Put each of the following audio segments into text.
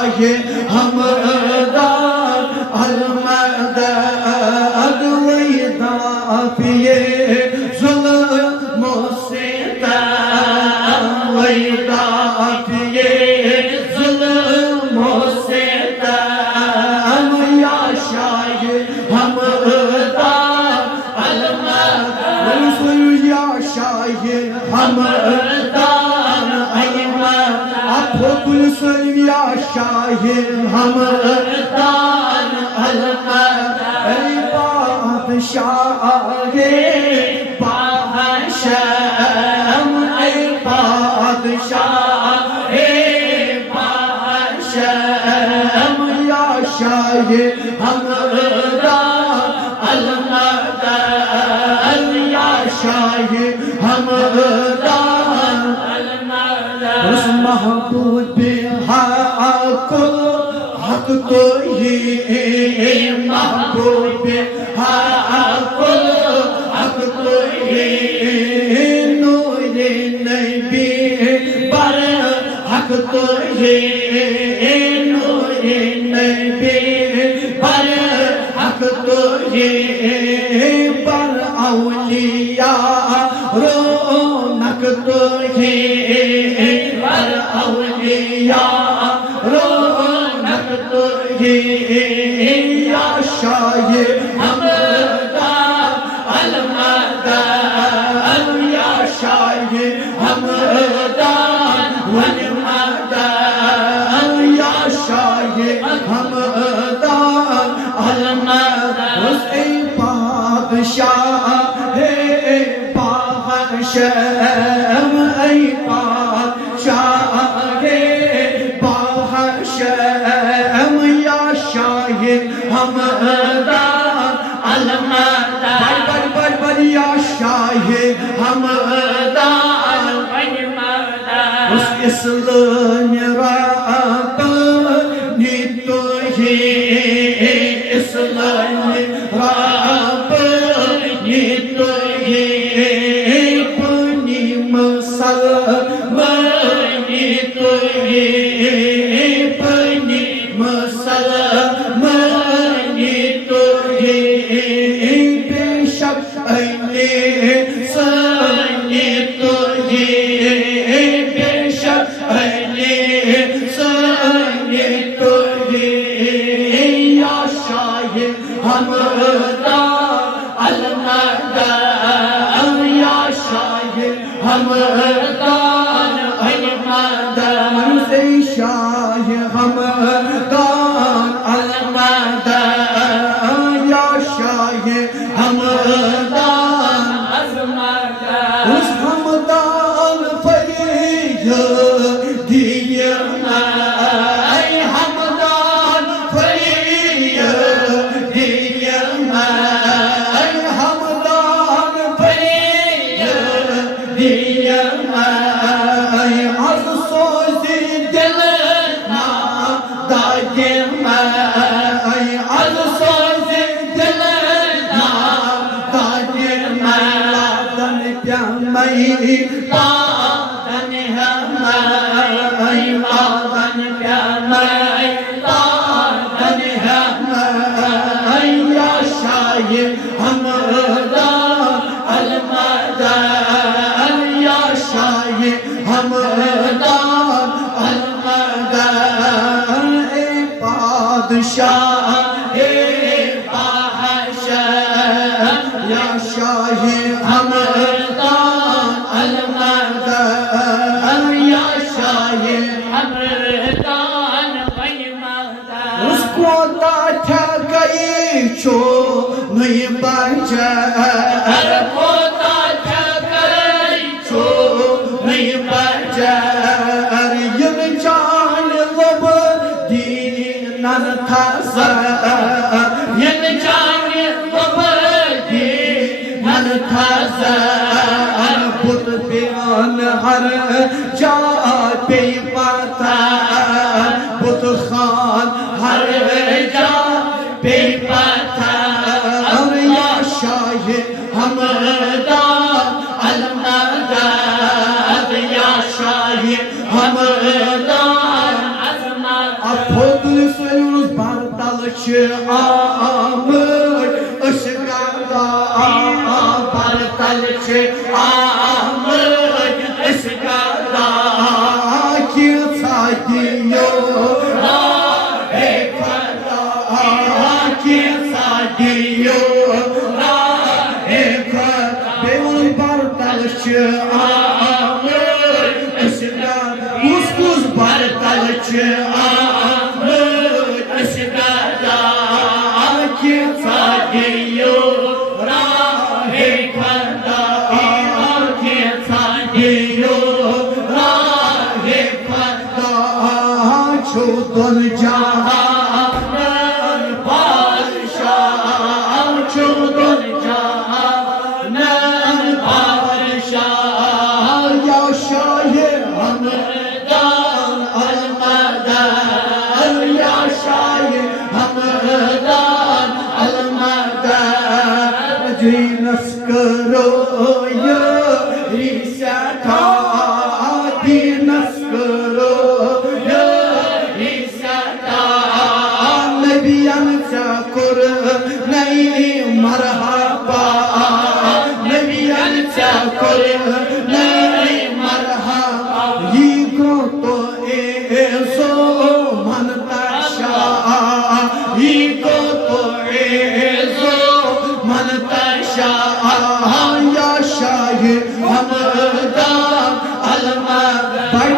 शाहे हमदान अलमदद वैदाफिए जुल्मों से ताम वैदाफिए जुल्मों से ताम या शाहे हमदान अलमदद या शाहे हमदान अफकुल या शाहे हमदान अलमदद शाहे बादशाह बादशाह बादशाह या शाहे हमदान अलमदद या शाहे हमदान उस महबूब हक हक तो ही महबूब हक हक तो ही नूरे नबी पर हक तो ही नूरे नबी पर हक तो ही पर औलिया रौनक तो ही पर औलिया रौनक तो ही या शाहे हमदान अलमदद या शाहे हमदान वलमदद या शाहे हमदान अलमदद उस बादशाह है बादशाह ऐ बादशाह है बादशाह या शाहे हमदान अलमदद बर या शाहे हमदान उस इस्लाम राबनी तो ही इस्लाम राबनी तो ही अपनी मुसलमानी तो ही अपनी मुसलमानी तो ही बेशक अने सनी तो ही बेशक अने सनी तो ही या शाहे हमदान अलमदद या शाहे हमदान अलमदद से शाहे हमदान अलमदद या शाहे हमदान उस हमदान फरीद दिया हमदान फरीद दिया हमदान फरीद दिया आज सोची दिल ना दागे आज सोची दिल ना दागे लादन प्यामई लादन हमई लादन प्यामई लादन हमई या शाहे हमदान अलमदद या शाहे हमदान अलमदद ए बादशाह बादशाह या शाहे हमदान अलमदद या शाहे हमदान उसको दाठा गई छो नहीं बचा नहीं बचा यम जान लब दीनन था यम जान लब दीनन था बुत बयान हर जा पे पाता बुत खान हर जा पे पाता या शाहे हमदान अलमदद या Shah Hamdan Hodlu soyunuz bardalışı amır ışıklarda bardalışı amır ışıklarda kilsa diyor ekvarda kilsa diyor ekvar benim bardalışı amır ışıklarda Uskuz bardalışı Çudun cahanın padişahı Çudun cahanın padişahı Yaşayın hamıdan almadan Yaşayın hamıdan almadan Dinas kırıyı risata Dinas kırıyı Ney marhaba Nebiyan çakor ney marhaba Yigo to ezo mantasha Yigo to ezo mantasha Yaşayı hamdan alma Bar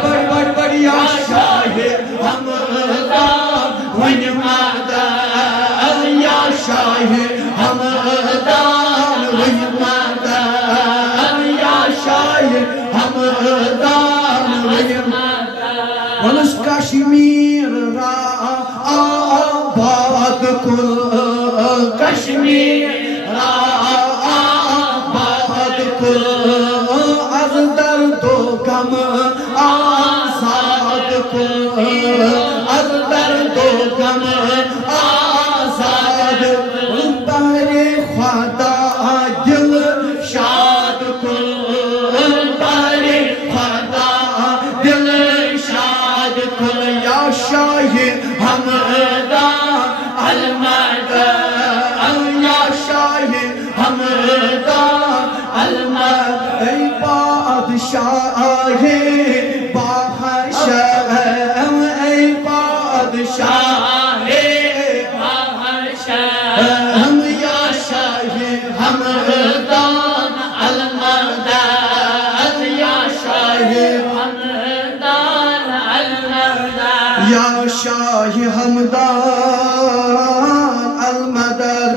yaşayı hamdan Oynamadan yaşayı hamdan Oynamadan yaşayı hamdan Oynamadan Konuş Kaşmir abad kul Kaşmir abad kul Az dardo gam azad kul Az dardo gam azad Bari khada dil shad kul Bari khada dil shad kul Yaşayı hamdan almadan Yaşayı hamdan almadan Ey padişahı bahşem Ey padişahı bahşem Yaşayı hamdan almadan Yaşayı hamdan almadan Yaşayı hamdan almadan